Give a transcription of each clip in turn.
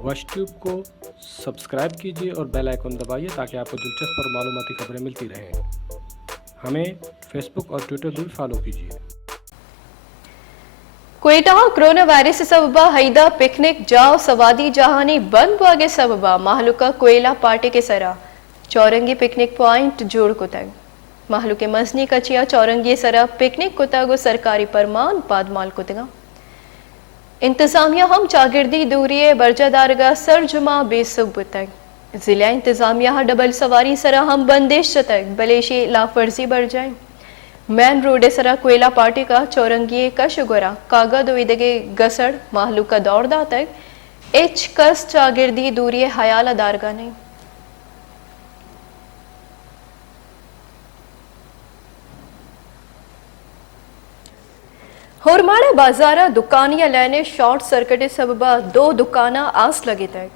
वश ट्यूब को सब्सक्राइब कीजिए और बेल आइकन दबाइए ताकि आपको दिलचस्प और मालूमाती खबरें मिलती रहें। हमें फेसबुक और ट्विटर भी फॉलो कीजिए। क्वेटा कोरोना वायरस सबबा हैदा पिकनिक जाओ सवादी जहानी बंद बागे सबबा महलुका कोयला पार्टी के सरा चौरंगी पिकनिक पॉइंट जोड़ कुतग महलू के मजनी कचिया चौरंगी सरा पिकनिक कुतगो सरकारी परमान पादमाल कुतगा इंतजामिया हम चागिर्दी दूरिये बरजादारगा सरजुमा बेसुब तक जिला इंतजामिया डबल सवारी सरा हम बंदिश तक बलेशी लाफर्जी बढ़ जाए मैन रोड सरा कोयला पार्टी का चौरंगी कशगोरा कागद इदगे गसड़ महलू का दौड़दा तक एच कस चागिर्दी दूरिये हयाला दारगा नहीं होरमाड़ा बाजारा दुकानिया लेने शॉर्ट सर्किट सबबा 2 दुकाना आस लगे तक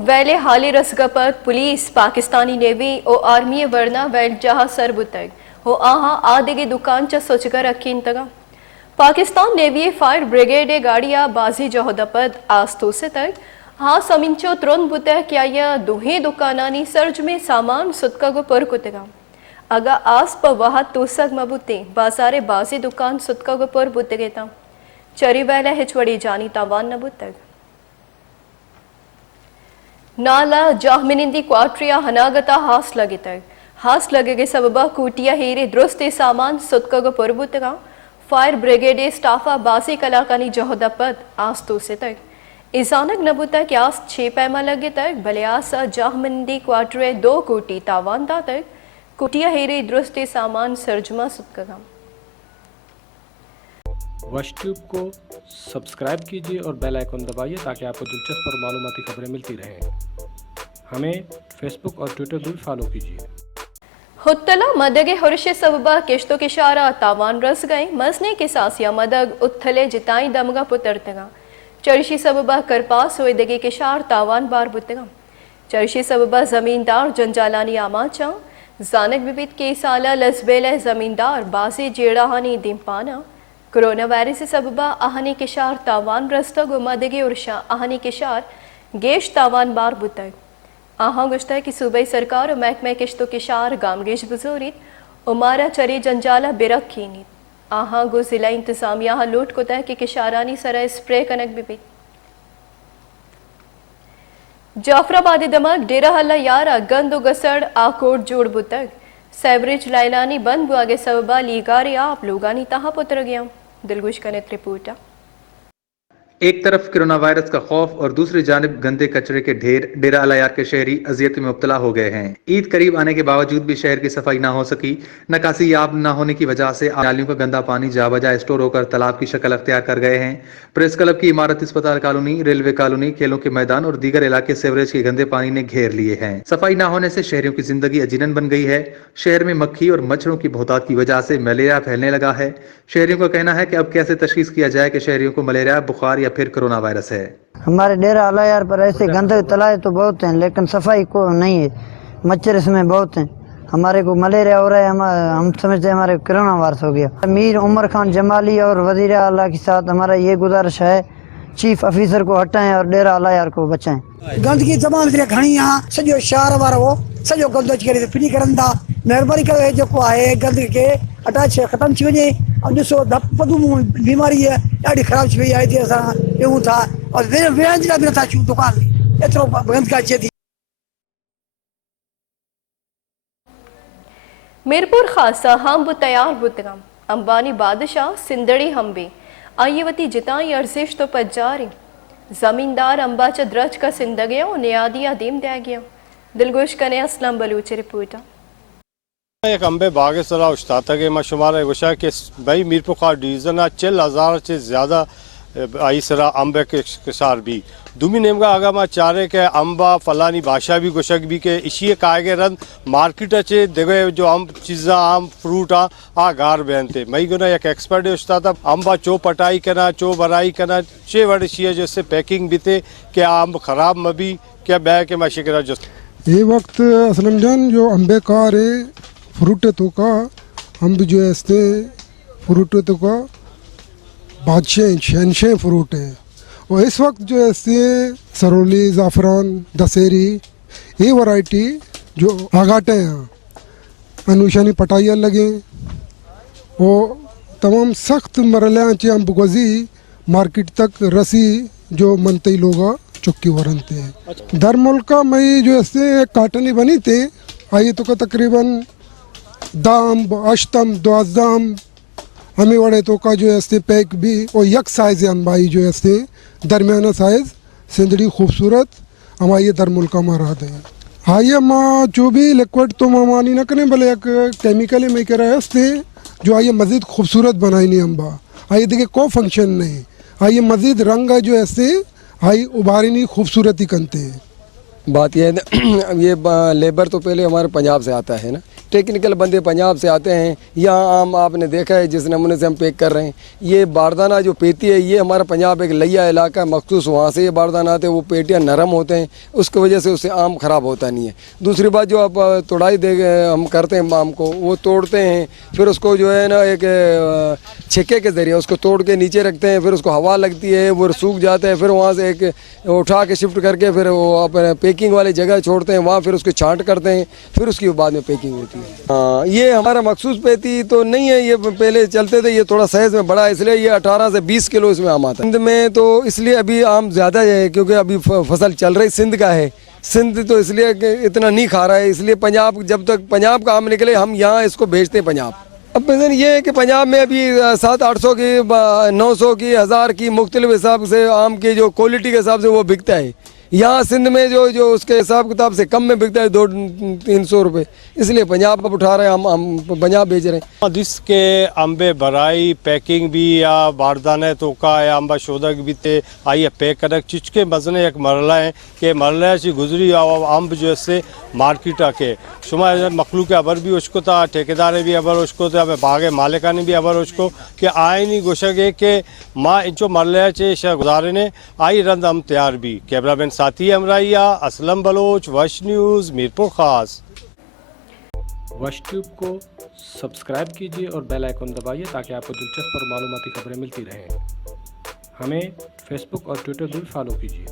वैले हाली रसगपत पुलिस पाकिस्तानी नेवी और आर्मी वरना वैल जहा सरबु तक हो आहा आदिगे दुकान च सोचकर रखीन तगा पाकिस्तान नेवी फायर ब्रिगेड गाड़िया बाजी जहोदपद आस्तु से तक हाँ समिंचो तुरंत बुते क्या यह दुहे दुकानानी सर्ज में सामान सुतका गो पर कुतेगा अगा आस पर वह तोसक मबुते बाजारे बाजी दुकान सुतका गो पर बुते गेता चरी वैला हिचवड़ी जानी तावान नबुतक नाला जाहमिनिंदी क्वाट्रिया हनागता हास लगे तक हास लगेगे सबबा कूटिया हीरे दुरुस्ते सामान सुतका गो पर बुतगा फायर ब्रिगेड स्टाफा बाजी कलाकानी जहोदपद आस तो से तक इजानक नबुता के आस 6 पैमा लगे तक भले आस जाहमिनिंदी क्वाट्रे 2 कोटी तावान दा तक कुटिया हेरे दुरुस्ते सामान सर्जमा सुतका वश ट्यूब को सब्सक्राइब कीजिए और बेल आइकन दबाइए ताकि आपको दिलचस्प और मालूमाती खबरें मिलती रहें। हमें फेसबुक और ट्विटर भी फॉलो कीजिए। हुत्तला मदगे हुर्शे सबबा किश्तो किशारा तावान रस गए मसने के सासिया मदग उत्थले जिताई दमगा पुतरतगा चर्शी सबबा करपास होए दगे किशार तावान बार बुतगा चर्शी सबबा जमींदार जंजालानी आमाचा जानक विविध के साला लसबेल जमींदार बाजी जेड़ाहानी दिमपाना कोरोना वायरस सबबा आहनी किशार तावान रस्ता गुमादगी उर्शा आहनी किशार गेश तावान बार बुतग आहा गुश्ता की सूबाई सरकार और महकमे किश्तो किशार गामगेश बुजूरित उमारा चरी जंजाला बिरक कीनी आहा गो जिला इंतजामिया लूट को तय कि किशारानी सरा स्प्रे कनक बिबित जाफराबादी दमक डेरा हल्ला यारा गंदो गसड़ आकोट जोड़ बुतक सेवरेज लाइलानी बंद बुआगे सबबा लीगारी आप लोगानी तहा पुत्र गया दिलगुश कने रिपोर्टा एक तरफ कोरोना वायरस का खौफ और दूसरी जानिब गंदे कचरे के ढेर डेरा अलायार के शहरी अजियत में मुब्तला हो गए हैं। ईद करीब आने के बावजूद भी शहर की सफाई ना हो सकी। निकासी याब न होने की वजह से नालियों का गंदा पानी जा बजाय स्टोर होकर तालाब की शक्ल अख्तियार कर गए हैं। प्रेस क्लब की इमारत, अस्पताल कॉलोनी, रेलवे कॉलोनी, खेलों के मैदान और दीगर इलाके सीवरेज के गंदे पानी ने घेर लिए हैं। सफाई न होने से शहरियों की जिंदगी अजीनन बन गई है। शहर में मक्खी और मच्छरों की बहुतात की वजह से मलेरिया फैलने लगा है। शहरियों का कहना है कि अब कैसे तशखीस किया जाए कि शहरियों को मलेरिया, बुखार या फिर कोरोना वायरस है। हमारे डेरा अलायार पर ऐसे गंदे तालाब तो बहुत हैं लेकिन सफाई को नहीं है। मच्छर इसमें बहुत हैं। हमारे को मलेरिया हो रहा है। हम समझते हैं हमारे कोरोना वायरस हो गया। अमीर उमर खान जमाली और वजीर आला के साथ हमारा ये गुजारिश है चीफ ऑफिसर को हटाएं और डेरा अलायार को बचाएं। गंदगी तमाम घणी यहाँ सॼो शहर वारो सॼो गंदो अची करे फ्री करनि था। महिरबानी करे जेको आहे गंदगी खे अटैच ख़तम थी वञे। ऐं ॾिसो पदूं बीमारी ॾाढी ख़राब थी वई आहे। हिते असां वेहूं था और वेहण जे लाइ बि नथा अचूं दुकान में, एतिरो गंदगी अचे थी। मीरपुर खासा हम बु तैयार बुतगम अंबानी बादशाह सिंदड़ी हम भी आयवती जिताई अर्जिश तो पज्जारी जमींदार अंबा च द्रज का सिंदगे नियादिया दीम दे गया दिलगोश कने असलम बलूच रिपोर्टा एक अंबे बागे सरा उश्ताता के मशुमार है गुशा के भाई मीरपुर खास डिवीजन 4000 से ज़्यादा आई सरा अंबे के किसार भी दुमी नेमगा आगा मा चारे के अंबा फलानी भाषा भी गुशक भी के इसी कागे रन मार्केट अच्छे देखे जो आम चीज़ा आम फ्रूट आ गार बहनते मई गुना एक एक्सपर्ट उस्ताद अंबा चो पटाई करना चो भराई करना चे वर्ड शी जैसे पैकिंग बीते के आम खराब मबी क्या बै के माशिकरा जो ये वक्त असलम जान जो अंबे कार है फ्रूट तो का हम भी जो ऐसे फ्रूट तो का बादशाह शहनशाह फ्रूट है और इस वक्त जो है सरोली, ज़ाफ़रान, दशहरी ये वैरायटी जो आगाटे हैं अनुशानी पटाइया लगे और तमाम सख्त मरलियाँ चे हम बुगजी मार्केट तक रसी जो मनते लोग चुक्की वरनते हैं दर मुल्का मई जो है काटनी बनी थे आई तो का तकरीबन दाम अष्टम द्वाजदाम हमें वड़े तो का जो है पैक भी और यक साइज अनबाई जो है दरमियाना साइज सिंदड़ी खूबसूरत हमारे दर मुल्का मारा दे हाँ ये माँ जो भी लिक्विड तो मानी ना करें भले एक केमिकल में कह रहे थे जो आइए मज़ीद खूबसूरत बनाई नहीं अम्बा आइए देखिए को फंक्शन नहीं आइए मज़ीद रंग जो ऐसे आई उभारी नहीं खूबसूरती करते हैं। बात यह है अब ये लेबर तो पहले हमारे पंजाब से आता है ना, टेक्निकल बंदे पंजाब से आते हैं। यहाँ आम आपने देखा है जिस नमूने से हम पैक कर रहे हैं, ये बारदाना जो पेटी है ये हमारा पंजाब एक लिया इलाका मखसूस, वहाँ से ये बारदाना आते हैं। वो पेटियाँ नरम होते हैं, उसकी वजह से उससे आम ख़राब होता नहीं है। दूसरी बात जो आप तोड़ाई दे हम करते हैं आम को, वो तोड़ते हैं फिर उसको जो है ना एक छिक्के के ज़रिए उसको तोड़ के नीचे रखते हैं, फिर उसको हवा लगती है, वो सूख जाता है, फिर वहाँ से एक उठा के शिफ्ट करके फिर वो अपने पैकिंग वाली जगह छोड़ते हैं, वहाँ फिर उसको छांट करते हैं, फिर उसकी बाद में पैकिंग होती है। हाँ, ये हमारा मखसूस पेटी तो नहीं है, ये पहले चलते थे, ये थोड़ा साइज में बड़ा है इसलिए ये 18 से 20 किलो इसमें आम आता है। सिंध में तो इसलिए अभी आम ज़्यादा है क्योंकि अभी फसल चल रही सिंध का है, सिंध तो इसलिए इतना नहीं खा रहा है, इसलिए पंजाब जब तक पंजाब का आम निकले हम यहाँ इसको भेजते हैं पंजाब। अब ये है कि पंजाब में अभी 700-800 की 900 की 1000 की मुख्तलिफ हिसाब से आम की जो क्वालिटी के हिसाब से वो बिकता है। यहाँ सिंध में जो उसके हिसाब किताब से कम में बिकता है 200-300 रुपये, इसलिए पंजाब अब उठा रहे हैं, हम पंजाब बेच रहे हैं। जिसके अंबे भराई पैकिंग भी या बारदाने तो का या अंबा शोधक भी थे आइए पैक करक चिचके मजने एक मरला है कि मरला से गुजरी अम्ब जो है मार्केट के शुमा मखलूक अबर भी उसको था, ठेकेदार भी अबर उसको था, बागे मालिकानी भी अबर उसको कि आए नहीं गोशक है कि माँ इंचो मरला चे शा गुजारे ने आई रंद हम तैयार भी। कैमरामैन साथी अमराइया, असलम बलोच, वश न्यूज़, मीरपुर खास। वश ट्यूब को सब्सक्राइब कीजिए और बेल आइकन दबाइए ताकि आपको दिलचस्प और मालूमाती खबरें मिलती रहें। हमें फेसबुक और ट्विटर भी फॉलो कीजिए।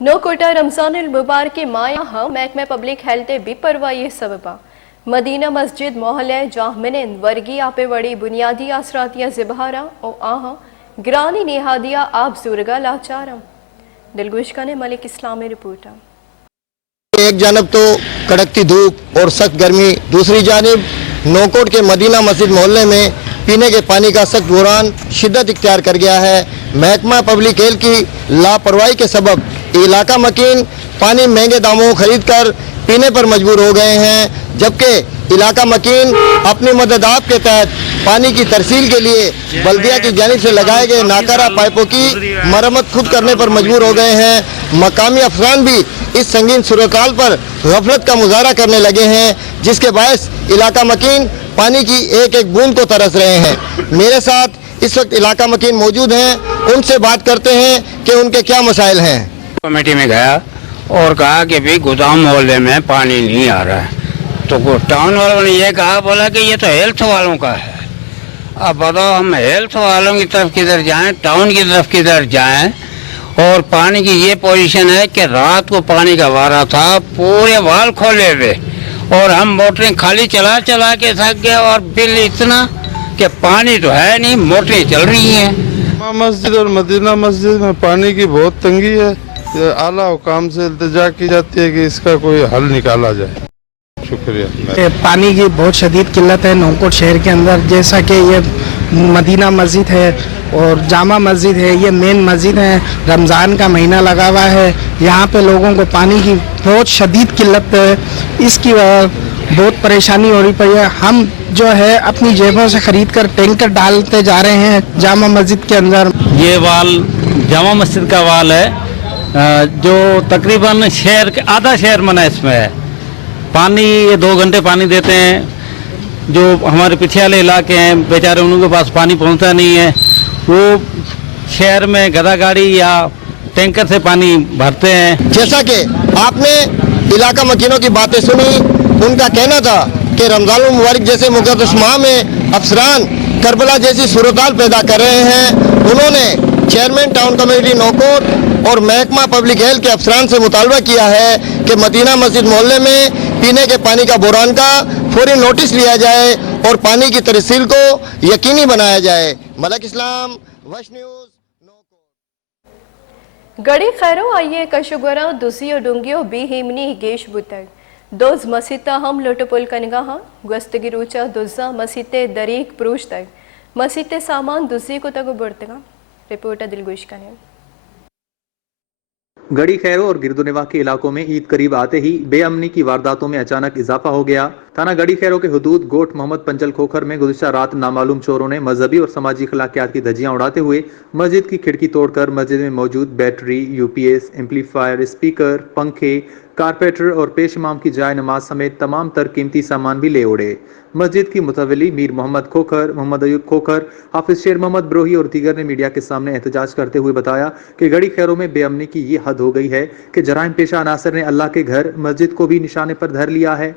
नो कोटा रमज़ान मुबारक के माया हम महकमा पब्लिक हेल्थ बेपरवाही सबबा मदीना मस्जिद मोहल्ले जाहमिन वर्गी आपे वड़ी बुनियादी आसरातिया ज़िबहारा और आहा ग्रानी निहादिया आप जुर्गा लाचारम। दिलगुश का ने मलिक इस्लामी रिपोर्टर। एक जानब तो कड़कती धूप और सख्त गर्मी, दूसरी जानिब नौकोट के मदीना मस्जिद मोहल्ले में पीने के पानी का सख्त बुरान शिद्दत इख्तियार कर गया है। महकमा पब्लिक हेल्थ की लापरवाही के सबब इलाका मकीन पानी महंगे दामों खरीद कर पीने पर मजबूर हो गए हैं, जबकि इलाका मकीन अपनी मदद आप के तहत पानी की तरसील के लिए बल्दिया की जानिब से लगाए गए नाकारा पाइपों की मरम्मत खुद करने पर मजबूर हो गए हैं। मकामी अफसरान भी इस संगीन सूरत-हाल पर गफलत का मुजाहरा करने लगे हैं, जिसके बायस इलाका मकीन पानी की एक एक बूंद को तरस रहे हैं। मेरे साथ इस वक्त इलाका मकीन मौजूद हैं, उनसे बात करते हैं कि उनके क्या मसाइल हैं। कमेटी में गया और कहा कि भाई गोदाम मोहल्ले में पानी नहीं आ रहा है, तो टाउन वालों ने ये कहा, बोला कि ये तो हेल्थ वालों का है। अब बताओ हम हेल्थ वालों की तरफ किधर जाएं, टाउन की तरफ किधर जाएं। और पानी की ये पोजीशन है कि रात को पानी का वारा था, पूरे वाल खोले हुए, और हम मोटरें खाली चला चला के थक गए, और बिल इतना कि पानी तो है नहीं, मोटरें चल रही हैं। मस्जिद और मदीना मस्जिद में पानी की बहुत तंगी है, आला हुकाम से इल्तिजा की जाती है कि इसका कोई हल निकाला जाए। शुक्रिया। पानी की बहुत शदीद किल्लत है नौकोट शहर के अंदर, जैसा कि ये मदीना मस्जिद है और जामा मस्जिद है, ये मेन मस्जिद है। रमज़ान का महीना लगा हुआ है, यहाँ पे लोगों को पानी की बहुत शदीद किल्लत है, इसकी बहुत परेशानी हो रही पड़ी है। हम जो है अपनी जेबों से खरीद कर टैंकर डालते जा रहे हैं जामा मस्जिद के अंदर। ये वाल जामा मस्जिद का वाल है जो तकरीबन शहर के आधा शहर मना इसमें है। पानी ये 2 घंटे पानी देते हैं। जो हमारे पीछे वाले इलाके हैं बेचारे, उनके पास पानी पहुंचता नहीं है, वो शहर में गधा गाड़ी या टैंकर से पानी भरते हैं। जैसा कि आपने इलाका मकीनों की बातें सुनी, उनका कहना था कि रमज़ानुल मुबारक जैसे मुक़द्दस माह में अफसरान करबला जैसी सूरत-हाल पैदा कर रहे हैं। उन्होंने चेयरमैन टाउन कमेटी नौकोट और महकमा पब्लिक हेल्थ के अफसरान से मुतालबा किया है कि मदीना मस्जिद मोहल्ले में पीने के पानी का बुरान का फौरी नोटिस लिया जाए और पानी की तरसील को यकीनी बनाया जाए। मलक इस्लाम, वश न्यूज़। गड़ी खैरो आइए कशुगरा दुसियो डुंगियो बी हिमनी गेश बुतग दोज मसीता हम लोटपुल कनगाहा गस्तगी रूचा दुजा मसीते दरीक प्रूश तक मसीते सामान दुसी को तक बढ़तगा। रिपोर्टर दिलगुश का ने गड़ी खैरो और गिरदुनवा के इलाकों में ईद करीब आते ही बेअमनी की वारदातों में अचानक इजाफा हो गया। थाना गड़ी खैरो के हुदूद गोट मोहम्मद पंचल खोखर में गुज़िश्ता रात नामालूम चोरों ने मजहबी और समाजी अखलाकियात की धज्जियां उड़ाते हुए मस्जिद की खिड़की तोड़कर मस्जिद में मौजूद बैटरी, यूपीएस, एम्पलीफायर, स्पीकर, पंखे, कारपेटर और पेश इमाम की जाय नमाज समेत तमाम तर कीमती सामान भी ले उड़े। मस्जिद की मुतवली मीर मोहम्मद खोखर, मोहम्मद अयूब खोखर, हाफिज शेर मोहम्मद ब्रोही और दीगर ने मीडिया के सामने एहतजाज करते हुए बताया कि गड़ी खैरों में बेअमनी की ये हद हो गई है कि जराइम पेशा अनासर ने अल्लाह के घर मस्जिद को भी निशाने पर धर लिया है।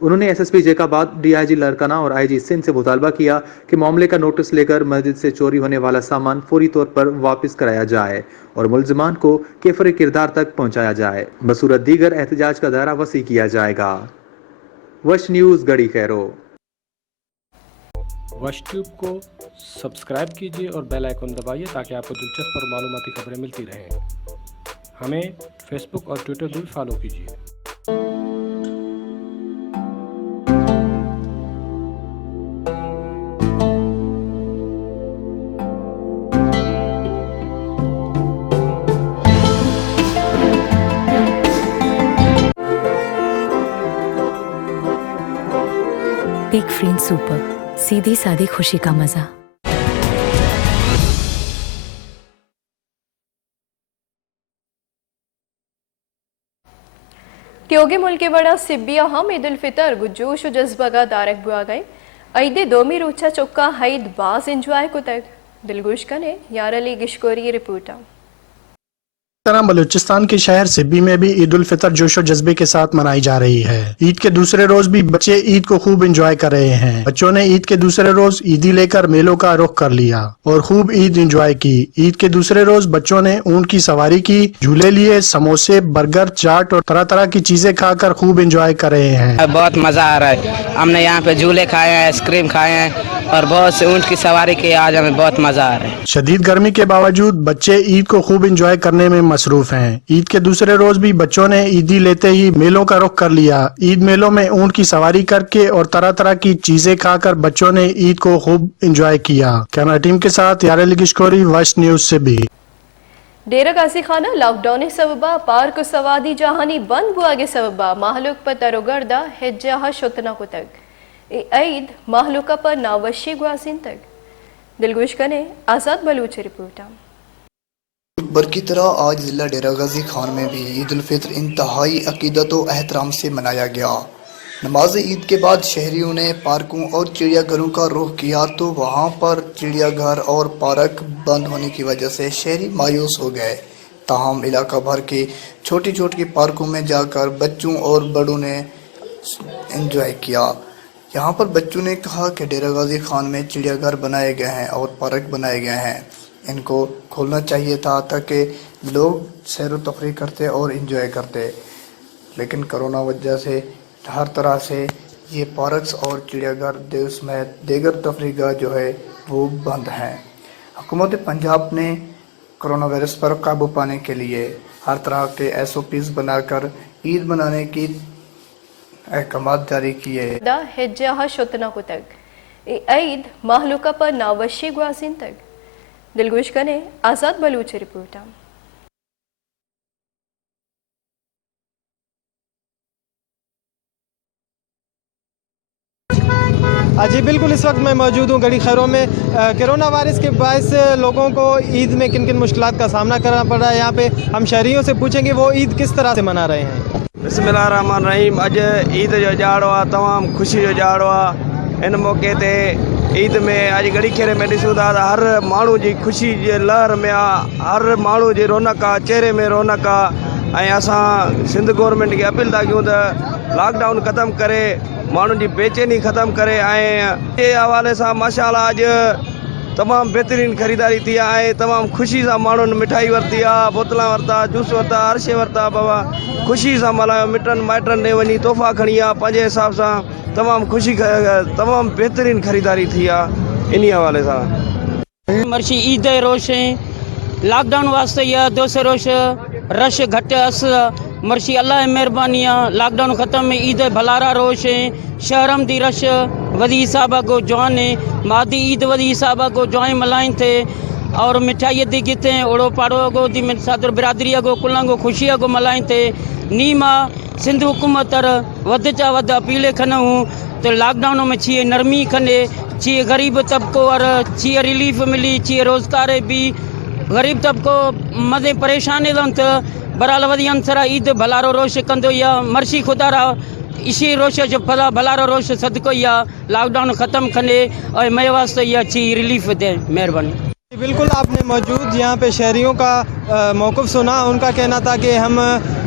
उन्होंने एसएसपी जैकाबाद, डीआईजी लड़काना और आईजी सिंध से मुतालबा किया कि मामले का नोटिस लेकर मस्जिद से चोरी होने वाला सामान फौरी तौर पर वापस कराया जाए और मुल्जिमान को केफर किरदार तक पहुंचाया जाए। बसूरत दीगर एहतजाज का दायरा वसी किया जाएगा। वश न्यूज़ गड़ी खैरो। वश ट्यूब को सब्सक्राइब कीजिए और बेल आइकन दबाइए ताकि आपको दिलचस्प और मालूमाती खबरें मिलती रहें। हमें फेसबुक और ट्विटर भी फॉलो कीजिए। बिग फ्रेंड सुपर, सीधी सादी खुशी का मजा। त्योगे मुल्क बड़ा सिब्बिया हम ईद उल फितर गुजोश जज्बा का दारक बुआ गए ईद दोमी रोचा चौका हईद बाज इंजॉय को तक दिलगुश का ने यार अली गिशकोरी रिपोर्टर। तरह बलूचिस्तान के शहर सिब्बी में भी ईद उल फितर जोशो जज्बे के साथ मनाई जा रही है। ईद के दूसरे रोज भी बच्चे ईद को खूब एंजॉय कर रहे हैं। बच्चों ने ईद के दूसरे रोज ईदी लेकर मेलों का रुख कर लिया और खूब ईद एंजॉय की। ईद के दूसरे रोज बच्चों ने ऊंट की सवारी की, झूले लिए, समोसे, बर्गर, चाट और तरह तरह की चीजें खाकर खूब एंजॉय कर रहे हैं। बहुत मजा आ रहा है। हमने यहाँ पे झूले खाए हैं, आइसक्रीम खाए हैं और बहुत से ऊंट की सवारी की। आज हमें बहुत मजा आ रहा है। शदीद गर्मी के बावजूद बच्चे ईद को खूब एंजॉय करने में मसरूफ हैं। ईद के दूसरे रोज भी बच्चों ने ईदी लेते ही मेलों का रुख कर लिया। ईद मेलों में ऊंट की सवारी करके और तरह तरह की चीजें खाकर बच्चों ने ईद को खूब एंजॉय किया। कैमरा टीम के साथ यार अली गिशकोरी, वश न्यूज से भी। डेरा गाजी खाना लॉकडाउन सबबा पार्क सवादी जहानी बंद बुआ के सबबा माहलुक पर तरोगर्दा हिज्जा शोतना को तक ईद माहलुका पर नावशी ग्वासिन तक दिलगुश कने आजाद बलूच रिपोर्टर। बर की तरह आज ज़िला डेरा गाजी खान में भी ईद उल फितर इंतहाई अकीदत व एहतराम से मनाया गया। नमाज ईद के बाद शहरियों ने पार्कों और चिड़ियाघरों का रुख किया तो वहां पर चिड़ियाघर और पार्क बंद होने की वजह से शहरी मायूस हो गए। ताहम इलाका भर के छोटी छोटी पार्कों में जाकर बच्चों और बड़ों ने एंजॉय किया। यहाँ पर बच्चों ने कहा कि डेरा गाजी खान में चिड़ियाघर बनाए गए हैं और पार्क बनाए गए हैं, इनको खोलना चाहिए था ताकि लोग सैर व तफरीह करते और एंजॉय करते, लेकिन कोरोना वजह से हर तरह से ये पार्क्स और चिड़ियाघर देश में दीगर तफरीह जो है वो बंद हैं। हुकूमत पंजाब ने कोरोना वायरस पर काबू पाने के लिए हर तरह के SOPs बनाकर ईद मनाने की अहकाम जारी किए। हिज्जा शोतना को तक ईद माहलुका पर नावशी ग्वासिन तक दिलगुश कने आजाद बलूच रिपोर्टर। जी बिल्कुल, इस वक्त मैं मौजूद हूँ गड़ी खैरों में। कोरोना वायरस के बायस लोगों को ईद में किन किन मुश्किलात का सामना करना पड़ रहा है। यहाँ पे हम शहरियों से पूछेंगे वो ईद किस तरह से मना रहे हैं। बिस्मिल्लाहिर्रहमानिर्रहीम। अज ईद जो ॾियारो आहे तमामु ख़ुशी जो ॾियारो आहे। इन मौक़े ते ईद में अॼु गड़ी खेरे में ॾिसूं था त हर माण्हू जी ख़ुशी जे लहर में आहे, हर माण्हू जी रौनक आहे, चेहरे में रौनक आहे। ऐं असां सिंध गवर्नमेंट खे अपील था कयूं त लॉकडाउन ख़तमु करे, माण्हुनि जी बेचैनी ख़तमु करे। ऐं जे हवाले सां माशाअल्लाह अॼु तमामु बहितरीनु ख़रीदारी थी आहे। तमामु ख़ुशी सां माण्हुनि मिठाई वरिती आहे, बोतलां वरिता, जूस वरिता, हर शइ वरिता। बाबा ख़ुशी सां मल्हायो, मिटनि माइटनि ॾे वञी तोहफ़ा खणी आहे पंहिंजे हिसाब सां। तमामु तमामु बहितरीनु ख़रीदारी थी आहे इन हवाले सां। मर्शी ईद रोश लॉकडाउन वास्ते या दूसरे रोश रश घट अस मर्शी अल्लाह मेहरबानी लॉकडाउन ख़त्म ईद भलारा रोश शहरम दी रश वधी हिसाब को जवान मादी ईद वधी हिसाब को जवान मल्हाइन थे और मिठाई दी गिते ओड़ो पाड़ो गो दी सादर बिरादरी गो कुलंगो खुशी गो मल्हाइन थे नीमा सिंध हुकूमत वध चा वध अपील खनूं तो लॉकडाउन में छिए नरमी खने छिए गरीब तबको और छिए रिलीफ मिली छिए रोजगार भी गरीब तबको मदे परेशान त बराल वधी अंसरा ईद भलारो रोश कंदो या मर्शी खुदारा इसी रोश जो भलारो रोश सदको या लॉकडाउन ख़त्म खने और मैं वास्ते या ची रिलीफ दे मेहरबानी। बिल्कुल आपने मौजूद यहाँ पे शहरियों का मौक़िफ़ सुना। उनका कहना था कि हम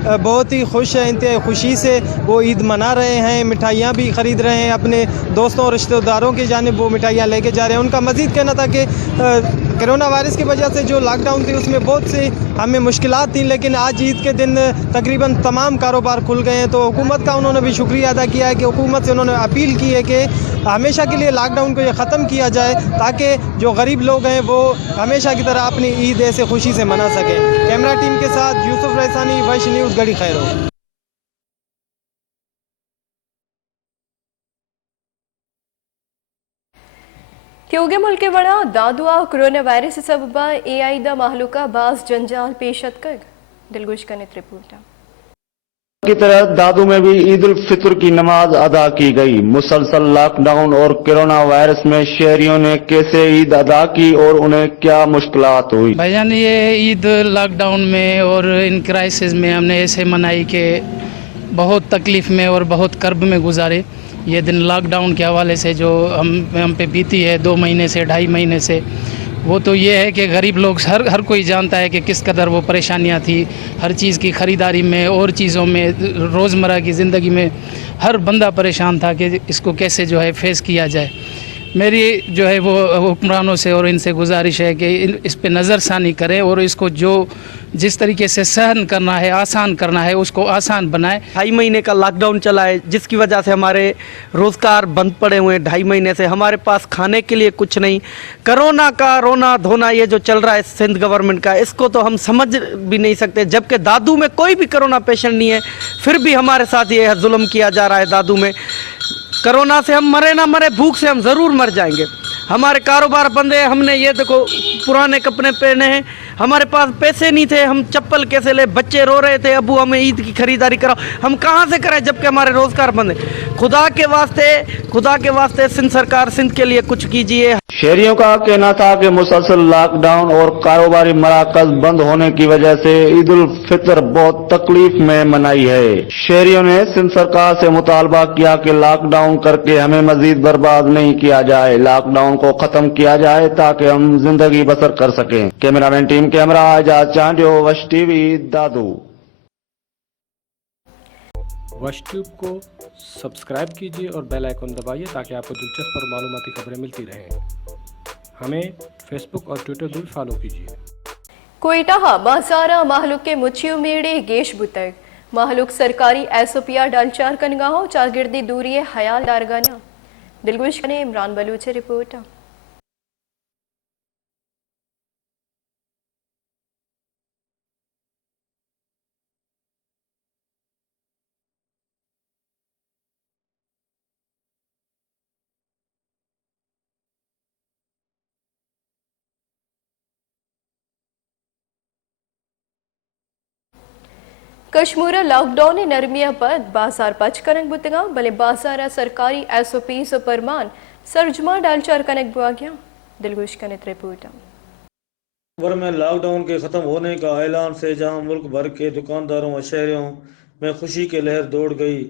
बहुत ही खुश हैं, इंतहाई खुशी से वो ईद मना रहे हैं, मिठाइयाँ भी ख़रीद रहे हैं, अपने दोस्तों और रिश्तेदारों की जानिब वो मिठाइयाँ लेके जा रहे हैं। उनका मज़ीद कहना था कि कोरोना वायरस की वजह से जो लॉकडाउन थी उसमें बहुत सी हमें मुश्किलात थी, लेकिन आज ईद के दिन तकरीबन तमाम कारोबार खुल गए हैं। तो हुकूमत का उन्होंने भी शुक्रिया अदा किया है कि हुकूमत से उन्होंने अपील की है कि हमेशा के लिए लॉकडाउन को ये ख़त्म किया जाए ताकि जो गरीब लोग हैं वो हमेशा की तरह अपनी ईद ऐसे खुशी से मना सकें। कैमरा टीम के साथ यूसुफ रैसानी, वैश न्यूज़, गड़ी खैरो। क्योंकि मुल्क बड़ा दादुआ कोरोना वायरस सबबा AI दा महलूका बास जंजाल पेशत कर दिलगुश का रिपोर्ट की तरह दादू में भी ईद उल फितर की नमाज अदा की गई। मुसलसल लॉकडाउन और कोरोना वायरस में शहरियों ने कैसे ईद अदा की और उन्हें क्या मुश्किलात हुई? भाईजान ये ईद लॉकडाउन में और इन क्राइसिस में हमने ऐसे मनाई कि बहुत तकलीफ में और बहुत कर्ब में गुजारे। ये दिन लॉकडाउन के हवाले से जो हम पे बीती है 2 महीने से 2.5 महीने से, वो तो ये है कि गरीब लोग हर कोई जानता है कि किस कदर वो परेशानियां थी हर चीज़ की ख़रीदारी में और चीज़ों में, रोज़मर्रा की ज़िंदगी में हर बंदा परेशान था कि इसको कैसे जो है फेस किया जाए। मेरी जो है वो हुक्मरानों से और इनसे गुजारिश है कि इस पे नज़रसानी करें और इसको जो जिस तरीके से सहन करना है, आसान करना है, उसको आसान बनाए। 2.5 महीने का लॉकडाउन चला है जिसकी वजह से हमारे रोज़गार बंद पड़े हुए हैं। 2.5 महीने से हमारे पास खाने के लिए कुछ नहीं। कोरोना का रोना धोना ये जो चल रहा है सिंध गवर्नमेंट का, इसको तो हम समझ भी नहीं सकते। जबकि दादू में कोई भी कोरोना पेशेंट नहीं है, फिर भी हमारे साथ ये जुल्म किया जा रहा है। दादू में कोरोना से हम मरे ना मरे, भूख से हम ज़रूर मर जाएंगे। हमारे कारोबार बंद है। हमने ये देखो पुराने कपड़े पहने हैं, हमारे पास पैसे नहीं थे, हम चप्पल कैसे ले? बच्चे रो रहे थे, अबू हमें ईद की खरीदारी कराओ। हम कहाँ से करें जबकि हमारे रोजगार बंद है? खुदा के वास्ते सिंध सरकार, सिंध के लिए कुछ कीजिए। शहरियों का कहना था कि मुसलसल लॉकडाउन और कारोबारी मराकज बंद होने की वजह से ईद उल फितर बहुत तकलीफ में मनाई है। शहरियों ने सिंध सरकार से मुतालबा किया कि लॉकडाउन करके हमें मजीद बर्बाद नहीं किया जाए, लॉकडाउन को खत्म किया जाए ताकि हम जिंदगी बसर कर सकें। कैमरामैन टीम कैमरा आजाद चांडियो, वश टीवी, दादू। वश ट्यूब को सब्सक्राइब कीजिए और बेल आइकन दबाइए ताकि आपको दिलचस्प और मालूमाती खबरें मिलती रहें। हमें फेसबुक और ट्विटर भी फॉलो कीजिए। कोयटा बासारा माहलुक के मुछियो मेड़े गेश बुतक माहलुक सरकारी एसओपीआर डालचार कनगाहो चागिर्दी दूरी हयाल दारगाना दिलगुश ने इमरान बलूच रिपोर्ट। कश्मीर लॉकडाउन नरमिया पर बाजार पच कनक बुतगा भले बाजार सरकारी एसओपी सो परमान सरजमा डालचार कनक बुआ गया दिलगुश कनक रिपोर्ट। भर में लॉकडाउन के ख़त्म होने का ऐलान से जहां मुल्क भर के दुकानदारों और शहरों में खुशी की लहर दौड़ गई।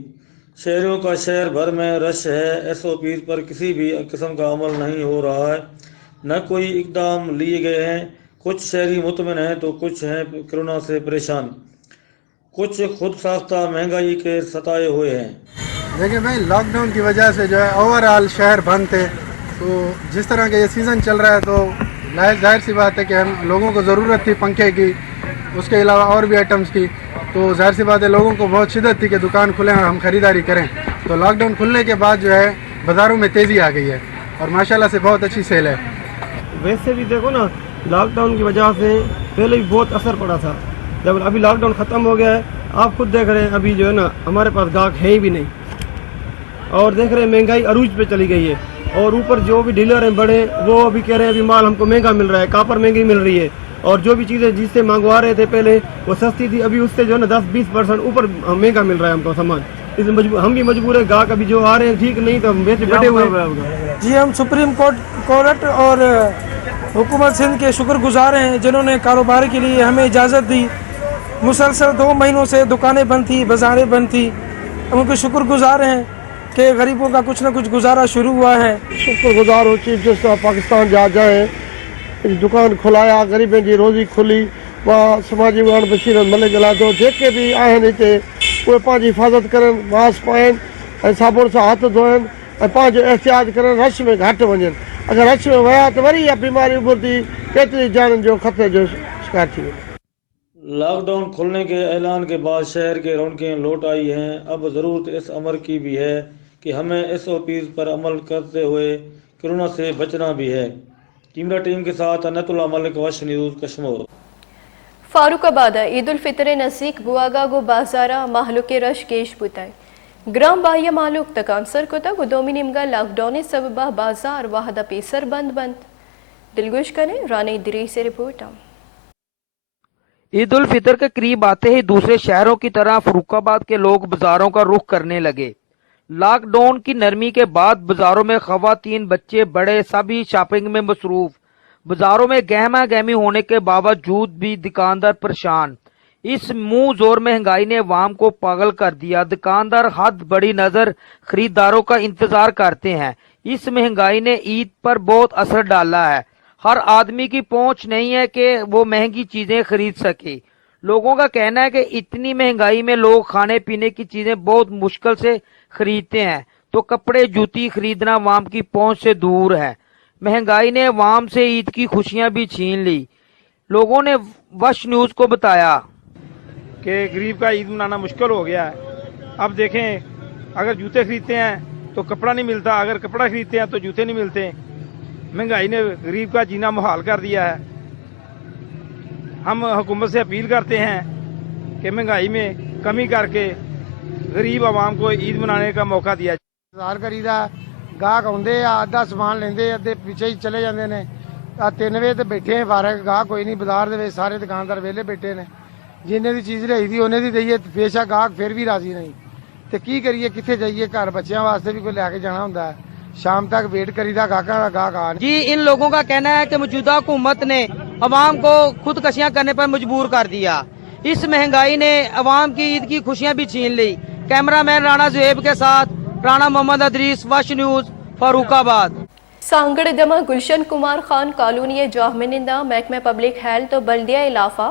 शहरों का शहर भर में रश है। एसओपी पर किसी भी किस्म का अमल नहीं हो रहा है, न कोई इकदाम लिए गए हैं। कुछ शहरी मुतमिन हैं तो कुछ हैं कोरोना से परेशान, कुछ खुद साख्ता महंगाई के सताए हुए हैं। देखिए भाई, लॉकडाउन की वजह से जो है ओवरऑल शहर बंद थे, तो जिस तरह का ये सीज़न चल रहा है तो जाहिर सी बात है कि हम लोगों को ज़रूरत थी पंखे की, उसके अलावा और भी आइटम्स की। तो जाहिर सी बात है लोगों को बहुत शिद्दत थी कि दुकान खुलें और हम ख़रीदारी करें। तो लॉकडाउन खुलने के बाद जो है बाज़ारों में तेज़ी आ गई है और माशाल्लाह से बहुत अच्छी सेल है। वैसे भी देखो ना, लॉकडाउन की वजह से पहले भी बहुत असर पड़ा था। जब अभी लॉकडाउन ख़त्म हो गया है, आप खुद देख रहे हैं अभी जो है ना हमारे पास गाहक है ही भी नहीं, और देख रहे हैं महंगाई अरूज पे चली गई है। और ऊपर जो भी डीलर हैं बड़े, वो अभी कह रहे हैं अभी माल हमको महंगा मिल रहा है, कापर महंगी मिल रही है, और जो भी चीज़ें जिससे मंगवा रहे थे पहले वो सस्ती थी, अभी उससे जो है ना 10-20% ऊपर महंगा मिल रहा है हमको सामान। इसमें हम भी मजबूर है, गाहक अभी जो आ रहे हैं ठीक नहीं तो हम बैठे हुए हैं। जी हम सुप्रीम कोर्ट और हुकूमत सिंध के शुक्रगुजार हैं जिन्होंने कारोबार के लिए हमें इजाज़त दी। मुसलसल 2 महीनों से दुकानें बंद थी, बाज़ारें बंद थी। हम उनके शुक्रगुजार हैं कि गरीबों का कुछ न कुछ गुजारा शुरू हुआ है। शुक्रगुजार हो चीफ जस्टिस पाकिस्तान जा जाए, दुकान खुलाया, गरीबन जी रोज़ी खुली, वहाँ समाजी वान बशीरत मले गला दो जेके भी आहिनि हिते उहे पंहिंजी हिफ़ाज़त करनि, मास्क पाइनि ऐं साबुण सां हथ धोइनि ऐं पंहिंजो एहतियात करनि, रश में घटि वञनि। अगरि रश में विया त वरी इहा बीमारी उभरती, केतिरी जाननि जो खतरे जो शिकार थी वेंदो। लॉकडाउन खुलने के ऐलान के बाद शहर के रौनकें लौट आई हैं। अब ज़रूरत इस अमर की भी है कि हमें SOPs पर अमल करते हुए कोरोना से बचना भी है। कैमरा टीम के साथ अनतुल्ला मलिक, वश न्यूज़ कश्मीर। फारूकाबाद ईद उल फितर नज़दीक बुआगागो बाजारा माहलुक रश केश बुताई ग्राम बाह्य मालूक तकांसर को तक उदोमी निमगा लॉकडाउन सबबा बाजार वाहदा पेसर बंद दिलगुश करें रानी दिरी से रिपोर्ट। ईद उल फितर के करीब आते ही दूसरे शहरों की तरह फरूखाबाद के लोग बाजारों का रुख करने लगे। लॉकडाउन की नरमी के बाद बाजारों में खवातीन, बच्चे, बड़े सभी शॉपिंग में मसरूफ। बाजारों में गहमा गहमी होने के बावजूद भी दुकानदार परेशान। इस मुंह जोर महंगाई ने अवाम को पागल कर दिया। दुकानदार हद बड़ी नजर खरीदारों का इंतजार करते हैं। इस महंगाई ने ईद पर बहुत असर डाला है। हर आदमी की पहुंच नहीं है कि वो महंगी चीजें खरीद सके। लोगों का कहना है कि इतनी महंगाई में लोग खाने पीने की चीजें बहुत मुश्किल से खरीदते हैं, तो कपड़े जूती खरीदना अवाम की पहुंच से दूर है। महंगाई ने अवाम से ईद की खुशियां भी छीन ली। लोगों ने वश न्यूज को बताया कि गरीब का ईद मनाना मुश्किल हो गया है। अब देखें, अगर जूते खरीदते हैं तो कपड़ा नहीं मिलता, अगर कपड़ा खरीदते हैं तो जूते नहीं मिलते। महंगाई ने गरीब का जीना मुहाल कर दिया है। हम हुकूमत से अपील करते हैं कि महंगाई में कमी करके गरीब आवाम को ईद मनाने का मौका दिया जाए। बाजार करीदा गाहक आउंदे आ, अद्धा समान लेंदे, अद्धे पिछे ही चले जाते हैं। 3 वजे तो बैठे हैं फारग, गाहक कोई नहीं। बाजार दे विच सारे दुकानदार वेले बैठे ने, जिन्ने दी चीज़ लियाई दी उन्ने दी दईए, बेशक गाहक फिर भी राजी नहीं। तो की करिए, कित्थे जाइए? घर बच्चों वास्ते भी कोई लैके जाना हुंदा है, शाम तक वेट करीदा गाहकां दा, गाहक आ जी। इन लोगों का कहना है कि मौजूदा हुकूमत ने अवाम को खुदकशियां करने पर मजबूर कर दिया। इस महंगाई ने अवाम की ईद की खुशियां भी छीन ली। कैमरामैन राणा जुएब के साथ राणा मोहम्मद अदरीस, वश न्यूज, फारूकाबाद। सांगड़ दमा गुलशन कुमार खान कॉलोनी जाहमिनिंदा महकमा पब्लिक हेल्थ और बल्दिया इलाफा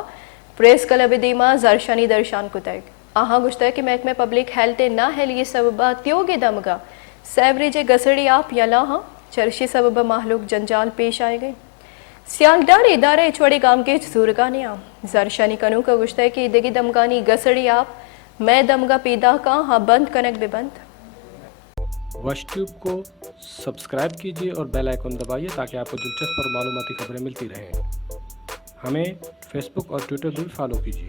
प्रेस क्लब दीमा जरशानी दर्शान कुतैक आहा गुश्ता कि महकमा पब्लिक हेल्थ ना है लिए सबबा त्योगे दमगा सैवरेज गसड़ी आप यलाहा चर्शी सबबा माहलूक जंजाल पेश आए गए। सियालदार इदारे छोड़े गांव के जुर्गाने आम जरशानी कनू का गुश्ता कि इदगी दमगानी गसड़ी आप मैं दमगा पीदा का हाँ बंद कनक बेबंद। वश ट्यूब को सब्सक्राइब कीजिए और बेल आइकन दबाइए ताकि आपको दिलचस्प और मालूमाती खबरें मिलती रहें। हमें फेसबुक और ट्विटर भी फॉलो कीजिए।